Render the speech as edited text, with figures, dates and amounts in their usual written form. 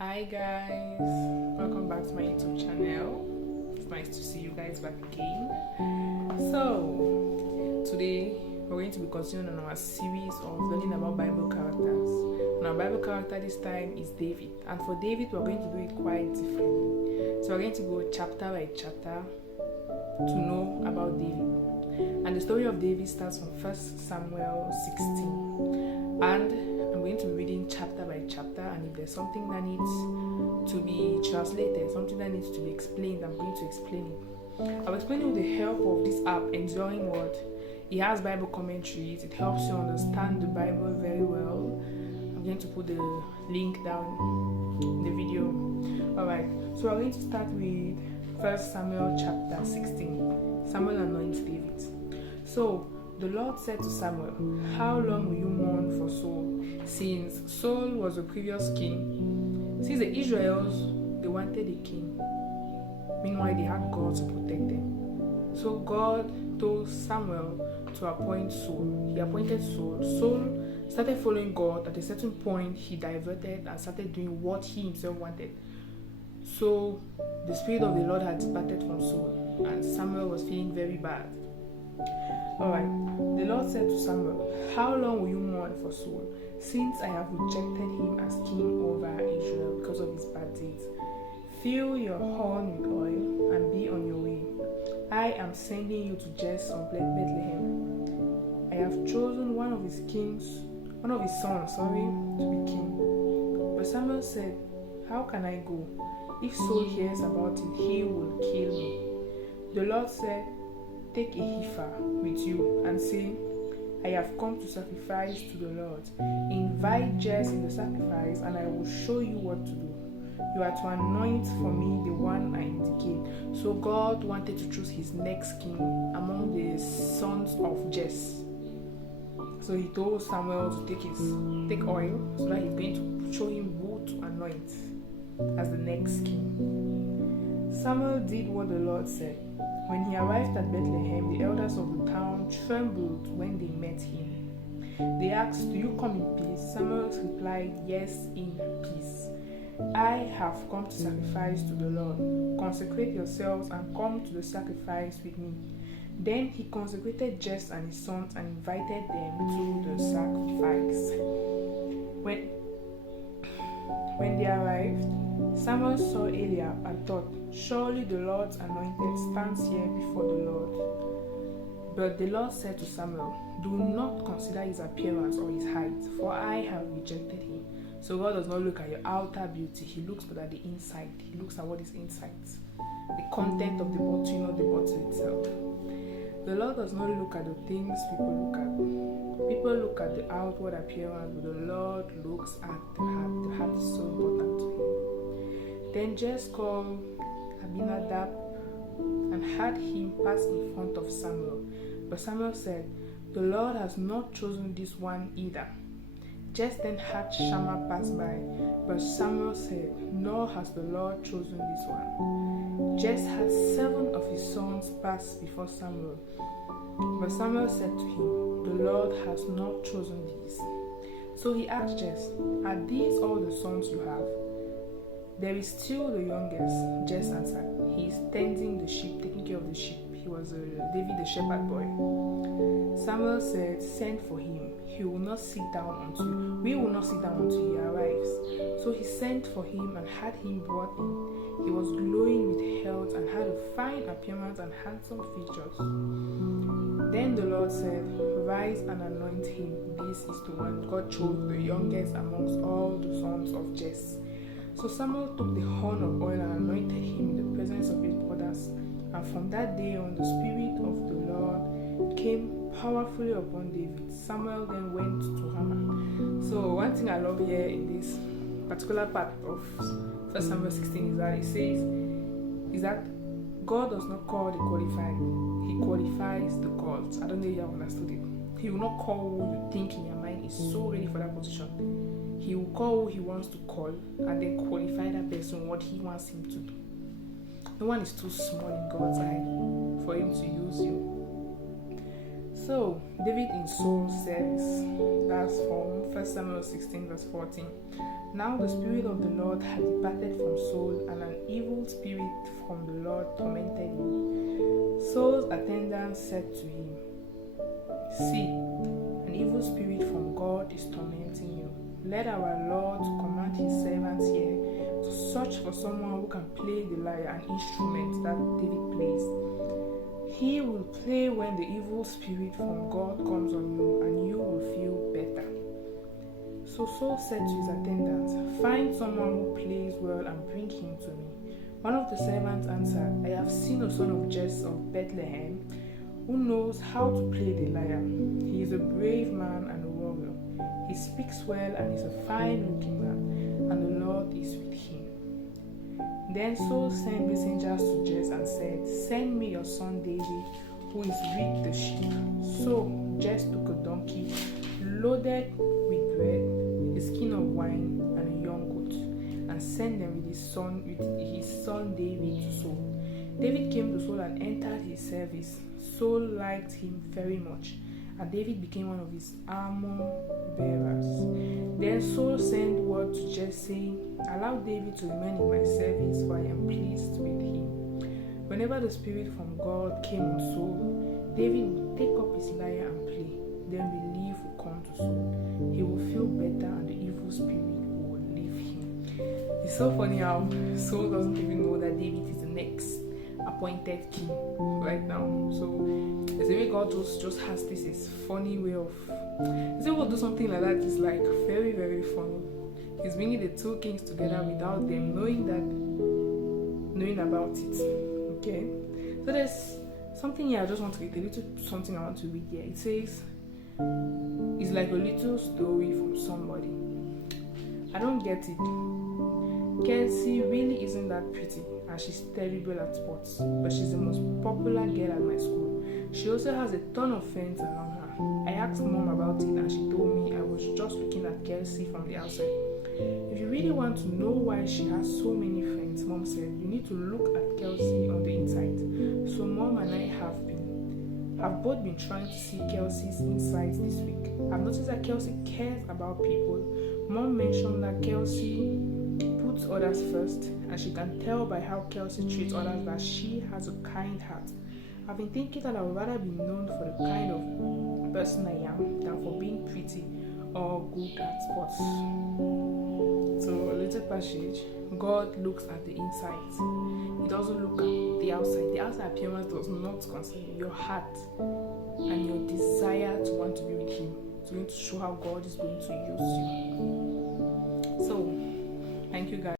Hi guys, welcome back to my YouTube channel. It's nice to see you guys back again. So today we're going to be continuing on our series of learning about Bible characters. And our Bible character this time is David. And for David, we're going to do it quite differently. So we're going to go chapter by chapter to know about David. And the story of David starts from 1 Samuel 16. And I'm going to be reading chapter by chapter, and if there's something that needs to be translated, something that needs to be explained, I'm going to explain it. I'll explain it with the help of this app, Enjoying Word. It has Bible commentaries. It helps you understand the Bible very well. I'm going to put the link down in the video. Alright, so we're going to start with 1 Samuel chapter 16. Samuel anoints David. So, the Lord said to Samuel, "How long will you mourn for Saul, since Saul was the previous king?" Since the Israelites, they wanted a king. Meanwhile, they had God to protect them. So God told Samuel to appoint Saul. He appointed Saul. Saul started following God. At a certain point, he diverted and started doing what he himself wanted. So the Spirit of the Lord had departed from Saul, and Samuel was feeling very bad. Alright, the Lord said to Samuel, "How long will you mourn for Saul, since I have rejected him as king over Israel because of his bad deeds? Fill your horn with oil and be on your way. I am sending you to Jesse of Bethlehem. I have chosen one of his sons, to be king." But Samuel said, "How can I go? If Saul hears about it, he will kill me." The Lord said, "Take a heifer with you and say, 'I have come to sacrifice to the Lord.' Invite Jesse in the sacrifice, and I will show you what to do. You are to anoint for me the one I indicate." So God wanted to choose his next king among the sons of Jesse. So he told Samuel to take oil, so that he's going to show him who to anoint as the next king. Samuel did what the Lord said. When he arrived at Bethlehem, the elders of the town trembled when they met him. They asked, "Do you come in peace?" Samuel replied, "Yes, in peace. I have come to sacrifice to the Lord. Consecrate yourselves and come to the sacrifice with me." Then he consecrated Jesse and his sons and invited them to the sacrifice. When they arrived, Samuel saw Eliab and thought, "Surely the Lord's anointed stands here before the Lord." But the Lord said to Samuel, "Do not consider his appearance or his height, for I have rejected him." So God does not look at your outer beauty. He looks but at the inside. He looks at what is inside. The content of the bottle, not the bottle itself. The Lord does not look at the things people look at. People look at the outward appearance, but the Lord looks at the heart. The heart is so important to him. Then Jesse called Abinadab and had him pass in front of Samuel. But Samuel said, "The Lord has not chosen this one either." Jesse then had Shammah pass by, but Samuel said, "Nor has the Lord chosen this one." Jesse had 7 of his sons pass before Samuel, but Samuel said to him, "The Lord has not chosen these." So he asked Jesse, "Are these all the sons you have?" "There is still the youngest," Jesse answered. "He is tending the sheep, taking care of the sheep. He was David the shepherd boy." Samuel said, "Send for him. We will not sit down until he arrives." So he sent for him and had him brought in. He was glowing with health and had a fine appearance and handsome features. Then the Lord said, "Rise and anoint him. This is the one God chose, the youngest amongst all the sons of Jesse." So Samuel took the horn of oil and anointed him in the presence of his brothers. And from that day on, the Spirit of the Lord came powerfully upon David. Samuel then went to Ramah. So one thing I love here in this particular part of 1 Samuel 16 is that God does not call the qualified. He qualifies the called. I don't know if you have understood it. He will not call who you think in your mind is so ready for that position. He will call who he wants to call and then qualify that person what he wants him to do. No one is too small in God's eye for him to use you. So, David in Saul's service. That's from 1 Samuel 16 verse 14. Now the Spirit of the Lord had departed from Saul, and an evil spirit from the Lord tormented him. Saul's attendants said to him, "See, an evil spirit from God is tormenting you. Let our Lord command his servants here to search for someone who can play the lyre, an instrument that David plays. He will play when the evil spirit from God comes on you, and you will feel better." So Saul said to his attendants, "Find someone who plays well and bring him to me." One of the servants answered, "I have seen a son of Jesse of Bethlehem who knows how to play the lyre. He is a brave man and a warrior. He speaks well and is a fine-looking man, and the Lord is with him." Then Saul sent messengers to Jesse and said, "Send me your son David, who is with the sheep." So Jesse took a donkey loaded with bread, a skin of wine, and a young goat, and sent them with his son David to Saul. David came to Saul and entered his service. Saul liked him very much, and David became one of his armor bearers. Then Saul sent word to Jesse, saying, "Allow David to remain in my service, for I am pleased with him." Whenever the Spirit from God came on Saul, David would take up his lyre and play. Then relief would come to Saul. He will feel better, and the evil spirit will leave him. It's so funny how Saul doesn't even know that David is the next appointed king right now. So it's the way God just has this funny way of, it's able to do something like that. It's like very, very funny. He's bringing the two kings together without them knowing about it. Okay, so there's something here I just want to read, a little something I want to read here. It says, it's like a little story from somebody. I don't get it. Kelsey really isn't that pretty, and she's terrible at sports, but she's the most popular girl at my school. She also has a ton of friends around her. I asked Mom about it, and she told me I was just looking at Kelsey from the outside. If you really want to know why she has so many friends, Mom said, you need to look at Kelsey on the inside. So Mom and I have both been trying to see Kelsey's insides this week. I've noticed that Kelsey cares about people. Mom mentioned that Kelsey puts others first, and she can tell by how Kelsey treats others that she has a kind heart. I've been thinking that I would rather be known for the kind of person I am than for being pretty or good at sports. So a little passage. God looks at the inside. He doesn't look at the outside. The outside appearance does not concern you. Your heart and your desire to want to be with Him is going to show how God is going to use you. So, thank you guys.